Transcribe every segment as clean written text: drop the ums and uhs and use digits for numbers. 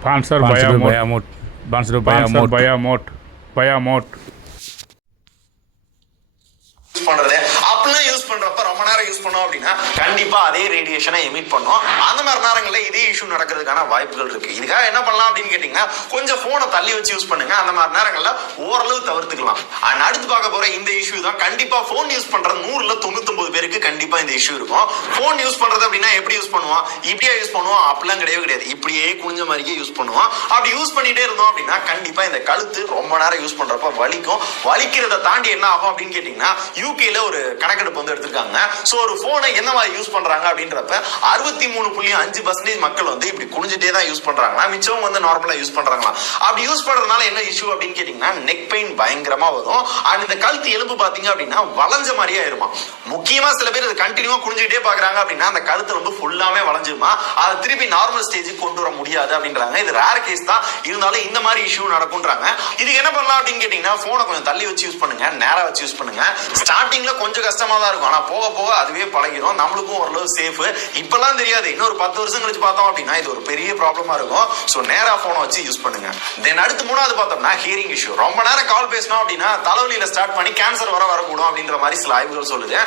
Sponsor by Amot. Sponsored by Amot. By Amot. பண்றது அப்படிலாம் use பண்றப்ப ரொம்ப நேரம் யூஸ் பண்ணோம் அப்படின்னா கண்டிப்பா அதே ரேடியேஷனை எமிட் பண்ணும். அந்த மாதிரி நேரங்களில் இதே இஷ்யூ நடக்கிறதுக்கான வாய்ப்புகள் இருக்கு. இதுக்காக என்ன பண்ணலாம் அப்படின்னு கேட்டீங்கன்னா கொஞ்சம் போனை தள்ளி வச்சு யூஸ் பண்ணுங்க. அந்த மாதிரி நேரங்களில் ஓரளவு தவிர்த்துக்கலாம். அண்ட் அடுத்து பார்க்க போற இந்த இஷ்யூ தான் கண்டிப்பா போன் யூஸ் பண்ற 100ல 99 பேருக்கு கண்டிப்பா இந்த இஷ்யூ இருக்கும். போன் யூஸ் பண்றது அப்படின்னா எப்படி யூஸ் பண்ணுவோம்? இப்படியா யூஸ் பண்ணுவோம்? அப்படிலாம் கிடையாது. இப்படியே குனிஞ்ச மாதிரியே யூஸ் பண்ணுவோம். அப்படி யூஸ் பண்ணிட்டே இருந்தோம் அப்படின்னா கண்டிப்பா இந்த கழுத்து ரொம்ப நேரம் யூஸ் பண்றப்ப வலிக்கும். வலிக்கிறத தாண்டி என்ன ஆகும் அப்படின்னு கேட்டீங்கன்னா யூகேல ஒரு கணக்கெடுப்பு வந்து எடுத்திருக்காங்க. சோ ஒரு போனை என்ன மாதிரி யூஸ் பண்றாங்க அப்படின்றப்ப 63.5% மக்கள் வந்து இப்படி குனிஞ்சிட்டே தான் யூஸ் பண்றாங்களா, மிச்சம் வந்து நார்மலா யூஸ் பண்றாங்களா. அப்படி யூஸ் பண்றதுனால என்ன இஷ்யூ அப்படின்னு கேட்டீங்கன்னா நெக் பெயின் பயங்கரமா வரும். அண்ட் இந்த கழுத்து எலும்பு பாத்தீங்க அப்படின்னா வளைஞ்ச மாதிரியே ஆயிருமா. முக்கியமா சில பேர் இது கண்டினியூவா குனிஞ்சிட்டே பாக்குறாங்க அப்படின்னா அந்த கழுத்து ரொம்ப ஃபுல்லாமே வளைஞ்சிருமா. அதை திருப்பி நார்மல் ஸ்டேஜுக்கு கொண்டு வர முடியாது அப்படின்றாங்க. இது ரேர் கேஸ் தான், இருந்தாலும் இந்த மாதிரி இஷ்யூ நடக்கும்ன்றாங்க. இதுக்கு என்ன பண்ணலாம் அப்படின்னு கேட்டீங்கன்னா போனை கொஞ்சம் தள்ளி வச்சு யூஸ் பண்ணுங்க, நேரா வச்சு யூஸ் பண்ணுங்க. ஸ்டார்டிங்ல கொஞ்சம் கஷ்டமா தான் இருக்கும், ஆனா போக போக அதுவே பழகிடும். நம்மளுக்கும் ஓரளவு சேஃப். இப்பெல்லாம் தெரியாது, இன்னொரு 10 வருஷம் கழிச்சு பார்த்தோம் அப்படின்னா இது ஒரு பெரிய ப்ராப்ளமா இருக்கும். சோ நேரா போனை வச்சு யூஸ் பண்ணுங்க. தென் அடுத்து மூணாவது பார்த்தோம்னா ஹியரிங் இஷ்யூ. ரொம்ப நேரம் கால் பேசணும் அப்படின்னா தலைவலியில ஸ்டார்ட் பண்ணி கேன்சர் வரக்கூடும் அப்படின்ற மாதிரி சில ஆய்வுகள் சொல்லுது.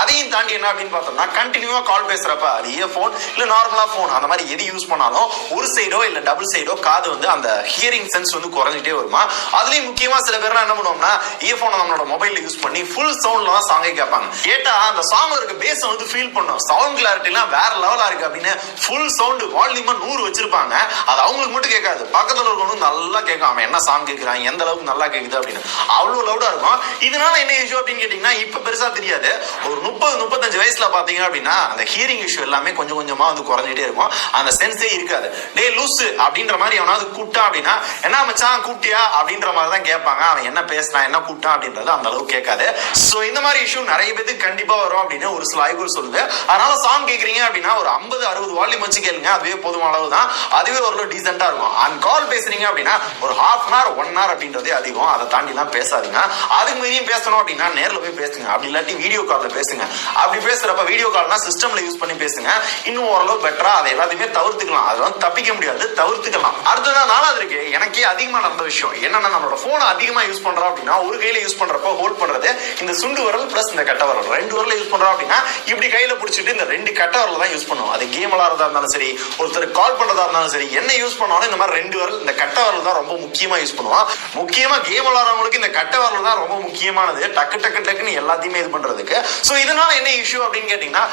அதையும் தாண்டி என்ன அப்படின்னு பார்த்தோம்னா கண்டினியூவா கால் பேசுறப்ப அது இயர்போன் இல்ல நார்மலா போன் அந்த மாதிரி எது யூஸ் பண்ணாலும் ஒரு சைடோ இல்ல டபுள் சைடோ காது வந்து அந்த ஹியரிங் சென்ஸ் வந்து குறைஞ்சிட்டே வருமா. அதுலயும் முக்கியமா சில பேர் என்ன பண்ணுவோம்னா இயர்போனை நம்மளோட மொபைல்ல யூஸ் பண்ணி ஃபுல் சவுண்ட்ல தான் சாங்கை கேட்பாங்க. கேட்டா அந்த சாங்ல இருக்க பேஸ் வந்து ஃபீல் பண்ணும். சவுண்ட் கிளாரிட்டி எல்லாம் வேற லெவலா இருக்கு அப்படின்னு ஃபுல் சவுண்ட் வால்யூமா 100 வச்சிருப்பாங்க. அது அவங்களுக்கு மட்டும் கேட்காது, பக்கத்துல இருக்கவனும் நல்லா கேட்கும். அவன் என்ன சாங் கேட்கிறான், எந்த அளவுக்கு நல்லா கேக்குது அப்படின்னு அவ்வளவு லவுடா இருக்கும். இதனால என்ன இஷ்யூ அப்படின்னு கேட்டீங்கன்னா இப்ப பெருசா தெரியாது. ஒரு 30-35 வயசுல பாத்தீங்க அப்படின்னா அந்த ஹியரிங் இஷ்யூ எல்லாமே கொஞ்சம் கொஞ்சமா வந்து குறைஞ்சிட்டே இருக்கும். அந்த சென்ஸே இருக்காது. டே லூஸ் அப்படின்ற மாதிரி அவனாவது கூப்பிட்டா அப்படின்னா என்ன மச்சான் கூப்பிட்டியா அப்படின்ற மாதிரி தான் கேட்பாங்க. அவன் என்ன பேசினா என்ன கூப்பிட்டான் அப்படின்றது அந்த அளவுக்கு கேட்காது. சோ இந்த மாதிரி இஷ்யூ நிறைய பேருக்கு கண்டிப்பா வரும் அப்படின்னு ஒரு சில ஆய்வுகள் சொல்லுது. அதனால சாங் கேக்குறீங்க அப்படின்னா ஒரு 50-60 வால்யூம் வச்சு கேளுங்க, அதுவே போதுமான அளவு தான். அதுவே ஒரு டீசென்டா இருக்கும். அண்ட் கால் பேசுறீங்க அப்படின்னா ஒரு half an hour 1 hour அப்படின்றதே அதிகம். அதை தாண்டி தான் பேசாதீங்க. அதுக்கு மீறியும் பேசணும் அப்படின்னா நேர்ல போய் பேசுங்க. அப்படி இல்லாட்டி வீடியோ கால்ல பேசுங்க. அப்படி பேசுறப்ப வீடியோ கால்னா சிஸ்டம்ல யூஸ் பண்ணி பேசுங்க. இன்னும் ஓரளவு பெட்டரா அதை எல்லாத்தையுமே தவிர்த்துக்கலாம். அது வந்து தப்பிக்க முடியாது, தவிர்த்துக்கலாம். அடுத்ததான் 4வது இருக்கு எனக்கே அதிகமா நடந்த விஷயம் என்னன்னா நம்மளோட போனை அதிகமா யூஸ் பண்றோம் அப்படின்னா ஒரு கையில யூஸ் பண்றப்ப ஹோல்ட் பண்றது இந்த சுண்டு விரல் பிளஸ் இந்த கட்டை விரல் 2 விரல யூஸ் பண்றோம் அப்படின்னா இப்படி கையில பிடிச்சிட்டு இந்த 2 கட்டை விரல தான் யூஸ் பண்ணுவோம். அது கேம் விளையாடுறதா இருந்தாலும் சரி, ஒருத்தர் கால் பண்றதா இருந்தாலும் சரி, என்ன யூஸ் பண்ணாலும் இந்த மாதிரி 2 விரல் இந்த கட்டை விரல் தான் ரொம்ப முக்கியமா யூஸ் பண்ணுவோம். முக்கியமா கேம் விளையாடுறவங்களுக்கு இந்த கட்டை விரல் தான் ரொம்ப முக்கியமானது, டக்குன்னு எல்லாத்தையுமே இது பண்றதுக்கு. சோ இதனால என்ன இஷ்யூ அப்படின்னு கேட்டீங்கன்னா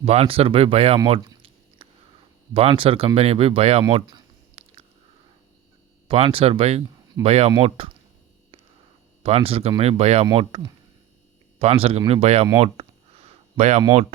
Sponsor by Amot. Sponsor company by Amot. Sponsor by Amot. Sponsor company by Amot. Sponsor company by Amot. By Amot.